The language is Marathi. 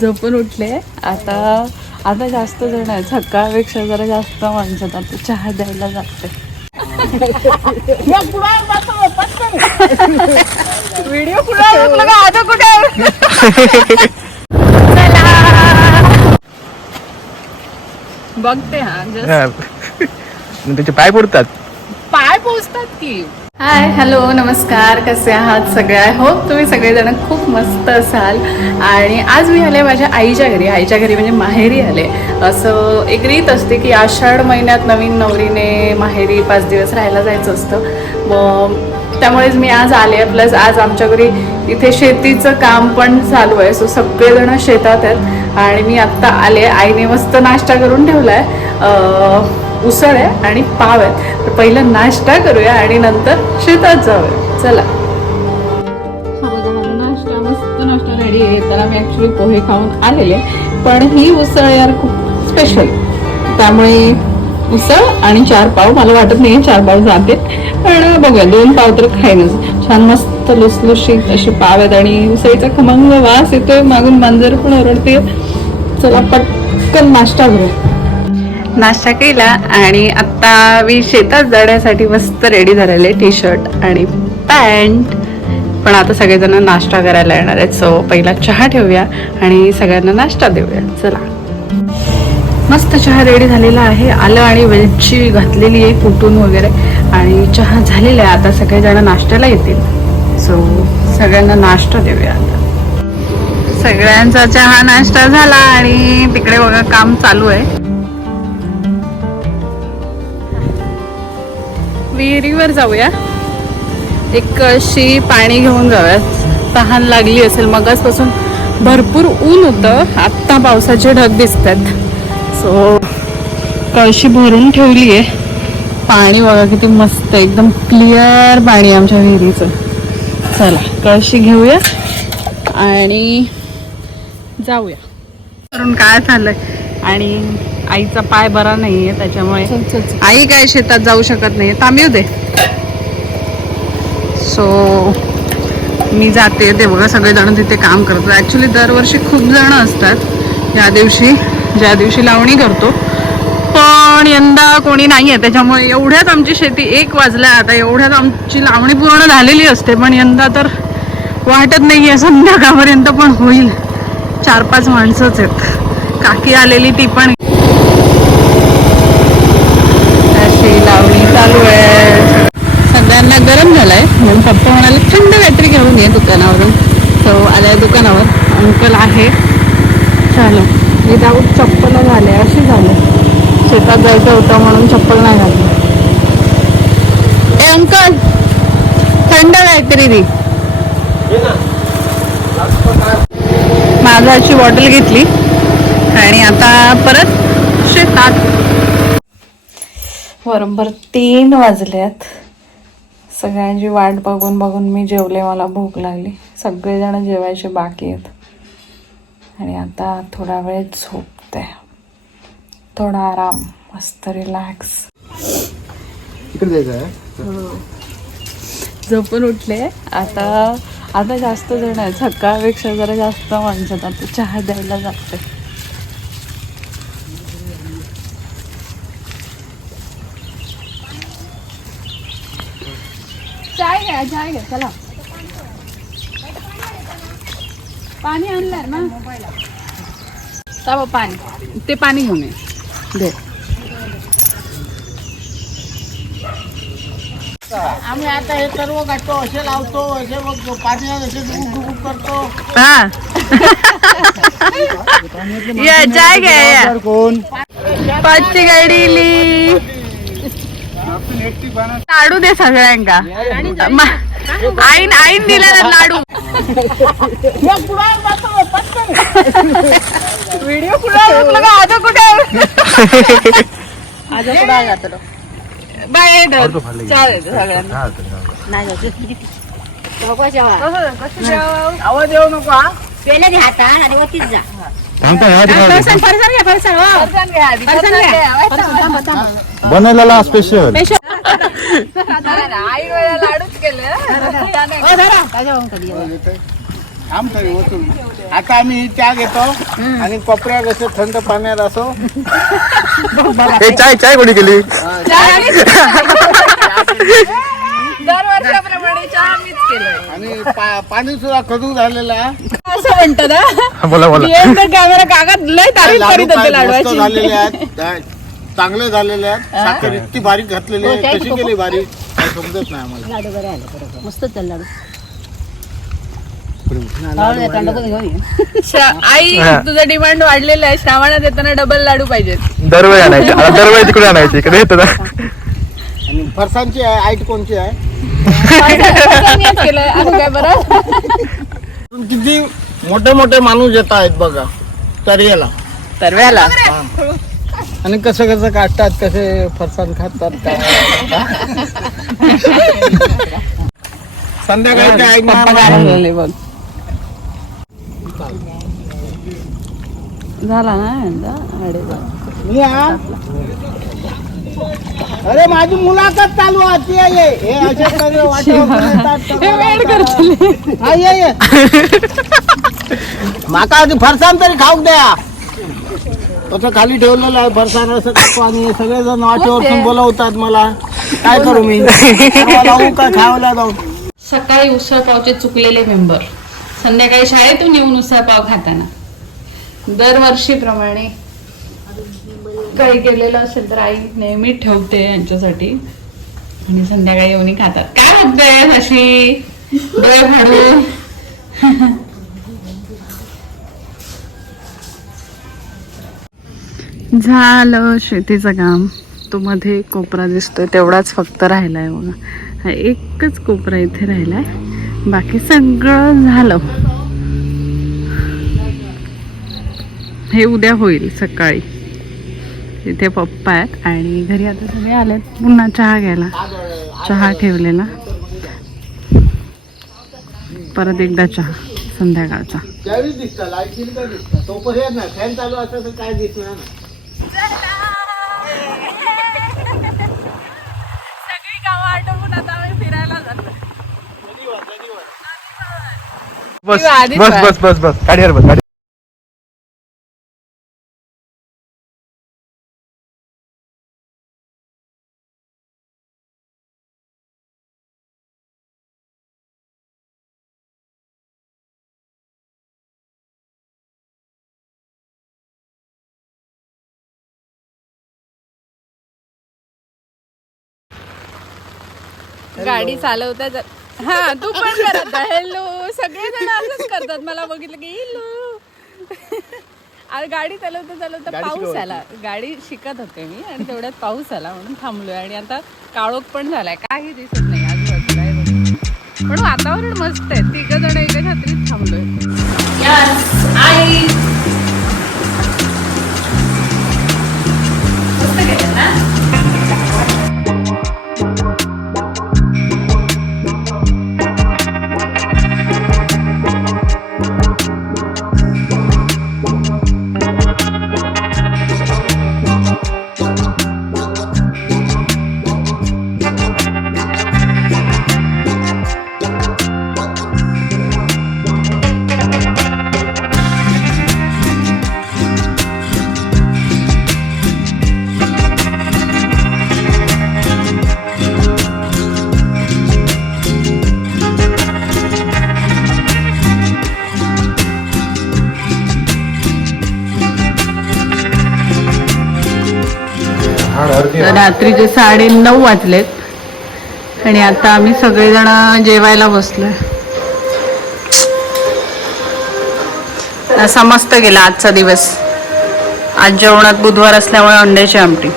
झोपून उठले. आता आता जास्त जण आहेत. सकाळपेक्षा जरा जास्त माणसं आहेत. आता चहा द्यायला जाते. व्हिडिओ आता कुठे बघते हा त्याचे पाय पडतात पाय पोचतात की. हाय हॅलो नमस्कार. कसे आहात सगळे? आय होप तुम्ही सगळेजण खूप मस्त असाल. आणि आज मी आले माझ्या आईच्या घरी. आईच्या घरी म्हणजे माहेरी आले. असं एक रीत असते की आषाढ महिन्यात नवीन नवरीने माहेरी पाच दिवस राहायला जायचं असतं. मग त्यामुळेच मी आज आले. प्लस आज आमच्या घरी इथे शेतीचं काम पण चालू आहे. सो सगळेजण शेतात आहेत. आणि मी आत्ता आले. आईने मस्त नाश्ता करून ठेवला आहे उसळ आहे आणि पाव आहे. तर पहिलं नाश्ता करूया आणि नंतर शेतात जाऊया. चला. नाश्ता मस्त नाश्ता रेडी आहे. तर आम्ही ॲक्च्युली पोहे खाऊन आलेले पण ही उसळ यार खूप स्पेशल त्यामुळे उसळ आणि चार पाव मला वाटत नाही चार पाव जाते. पण बघूया दोन पाव तर खाईनच. छान मस्त लुसलुशीत अशी पाव आहेत आणि उसळीचा खमंग वास येतोय. मागून मांजर पण ओरडते चला पटकन नाश्ता करूया. नाश्ता केला आणि आत्ता मी शेतात जाण्यासाठी मस्त रेडी झालेले टी शर्ट आणि पॅन्ट पण आता सगळेजण नाश्ता करायला येणार आहेत सो पहिला चहा ठेवूया आणि सगळ्यांना नाश्ता देऊया. चला. मस्त चहा रेडी झालेला आहे. आलं आणि वेलची घातलेली आहे कुटून वगैरे आणि चहा झालेला आहे. आता सगळेजण नाश्त्याला येतील. सो सगळ्यांना नाश्ता देऊया आता. सगळ्यांचा चहा नाश्ता झाला आणि तिकडे बघा काम चालू आहे. विहिरीवर जाऊया. एक कळशी पाणी घेऊन जाऊया. तहान लागली असेल. मगासपासून भरपूर ऊन होतं. आत्ता पावसाचे ढग दिसतात. सो कळशी भरून ठेवली आहे पाणी बघा किती मस्त आहे. एकदम क्लिअर पाणी आहे आमच्या विहिरीचं. चला कळशी घेऊया आणि जाऊया. करून काय झालंय आणि आईचा पाय बरा नाहीये त्याच्यामुळे आई काय शेतात जाऊ शकत नाही. थांबीव दे. सो मी जाते. ते बघा सगळेजण तिथे काम करतात. ॲक्च्युली दरवर्षी खूप जण असतात. या दिवशी ज्या दिवशी लावणी करतो. पण यंदा कोणी नाही आहे त्याच्यामुळे एवढ्यात आमची शेती एक वाजल्या. आता एवढ्यात आमची लावणी पूर्ण झालेली असते. पण यंदा तर वाटत नाही आहे संध्याकाळपर्यंत पण होईल. चार पाच माणसंच आहेत. काकी आलेली ती पण अशी लावणी चालू आहे सगळ्यांना आलाय. म्हणून पप्पा म्हणाले थंड काहीतरी घेऊन ये दुकानावरून. सो आलाय दुकानावर. अंकल आहे. चालो. विदाऊट चप्पल झाले अशी झाले. शेतात जायचं होतं म्हणून चप्पल नाही घातली. ए अंकल! थंड काहीतरी दे. माझाची बॉटल घेतली. आणि आता परत शेतात. बरोबर तीन वाजल्यात सगळ्यांची वाट बघून बघून मी जेवले मला भूक लागली. सगळेजण जेवायचे बाकी आहेत. आणि आता थोडा वेळ झोपते. थोडा आराम मस्त रिलॅक्स आहे? झोपून उठले. आता आता जास्त जण आहेत. सकाळपेक्षा जरा जास्त माणसं. आता चहा द्यायला जाते चाय घ्या चाय घ्या चला. पाणी आणलंय ना? तवा पाणी. ते पाणी घेऊन ये. दे. आम्ही आता हे सर्व काढतो असे लावतो असे बघतो पाणी असे करतो. हा. या चाय घ्या या. कोण? पाचची गाडी इली. लाडू दे सगळ्यांका. मा- आईन आईन दिलेला लाडू. व्हिडिओ आता कुठे आज कुठे जातो बाय चालेल सगळ्यांना. आवाज येऊ नको हा. पेले घ्या हातात आणि वरतीच जा. फरसाण घ्या फरसाण हो. घ्या. बनवलेला स्पेशल आई वेळा लाडूच केले ओतून आता आम्ही त्या घेतो आणि कोपऱ्या कसं थंड पाण्यात असो. हे चाय चाय कोणी केली? दरवर्षाप्रमाणे चहा मीच केलोय आणि पा- पाणी सुद्धा खदू झालेलं असं म्हणतात बोला बोला. कॅमेरा कागद लय तारीफ लाडू करीत होते लाडवाची. झालेले आहेत. काय चांगले झालेले आहेत. साखर इतकी बारीक घातलेली आहे. कशी केली बारीक? काय समजत नाही आम्हाला. लाडू बरे आले बरोबर मस्त चाल लाडू. घेऊन ये. श्रा- आई हा. तुझं डिमांड वाढलेलं आहे. श्रावणात येताना डबल लाडू पाहिजेत. दरवेळी आणायचे. आता दरवेळी तिकडे आणायचे. इकडे येतं ना. आणि फरसांची आहे आईट कोणची आहे? मीच केलंय असं काय बरं? किती मोठे मोठे माणूस येत आहेत बघा. तर्याला. तर वेळेला आणि कसं कसं काढतात कसे फरसाण खातात काय संध्याकाळी झाला ना. अरे माझी मुलाखत चालू हे. हा, ये. माका आधी फरसाण तरी खाऊक द्या. तसं खाली ठेवलेलं आहे फरसाण असं आणि सगळेजण वाटेवरतून बोलवतात मला. काय करू मी? लावू का? खायला जाऊ. सकाळी उसळ पावचे चुकलेले मेंबर. संध्याकाळी शाळेतून येऊन उसळ पाव खाताना. दरवर्षीप्रमाणे काही केलेलं असेल तर आई नेहमी ठेवते यांच्यासाठी. आणि संध्याकाळी येऊन खातात. काय बघते अशी डोळे फाडून झालं शेतीचं काम. तो मध्ये कोपरा दिसतोय तेवढाच फक्त राहिला आहे बघा. हा एकच कोपरा इथे राहिलाय. बाकी सगळं झालं. हे उद्या होईल सकाळी. इथे पप्पा आहेत आणि घरी आता सगळे आलेत. पुन्हा चहा घ्यायला. चहा ठेवलेला. परत एकदा चहा संध्याकाळचा. सगळी गावं आटोपून आता आम्ही फिरायला जातो बस. बस बस बस गाडीवर बस गाडी गाडी चालवता हा तू पण करत हॅलो सगळे जण असंच करतात. मला बघितलं की हॅलो अरे गाडी चालवता चालवता पाऊस आला. गाडी शिकत होते मी आणि तेवढ्यात पाऊस आला म्हणून थांबलोय आणि आता काळोख पण झालाय. काही दिसत नाही आजूबाजूला बघ. पण वातावरण मस्त आहे. तिघ जण एका छत्रीत रात्रीचे साडे नऊ वाजलेत. आणि आता आम्ही सगळेजण जेवायला बसलोय. असा मस्त गेला आजचा दिवस. आज जेवणात बुधवार असल्यामुळे अंड्याची आमटी.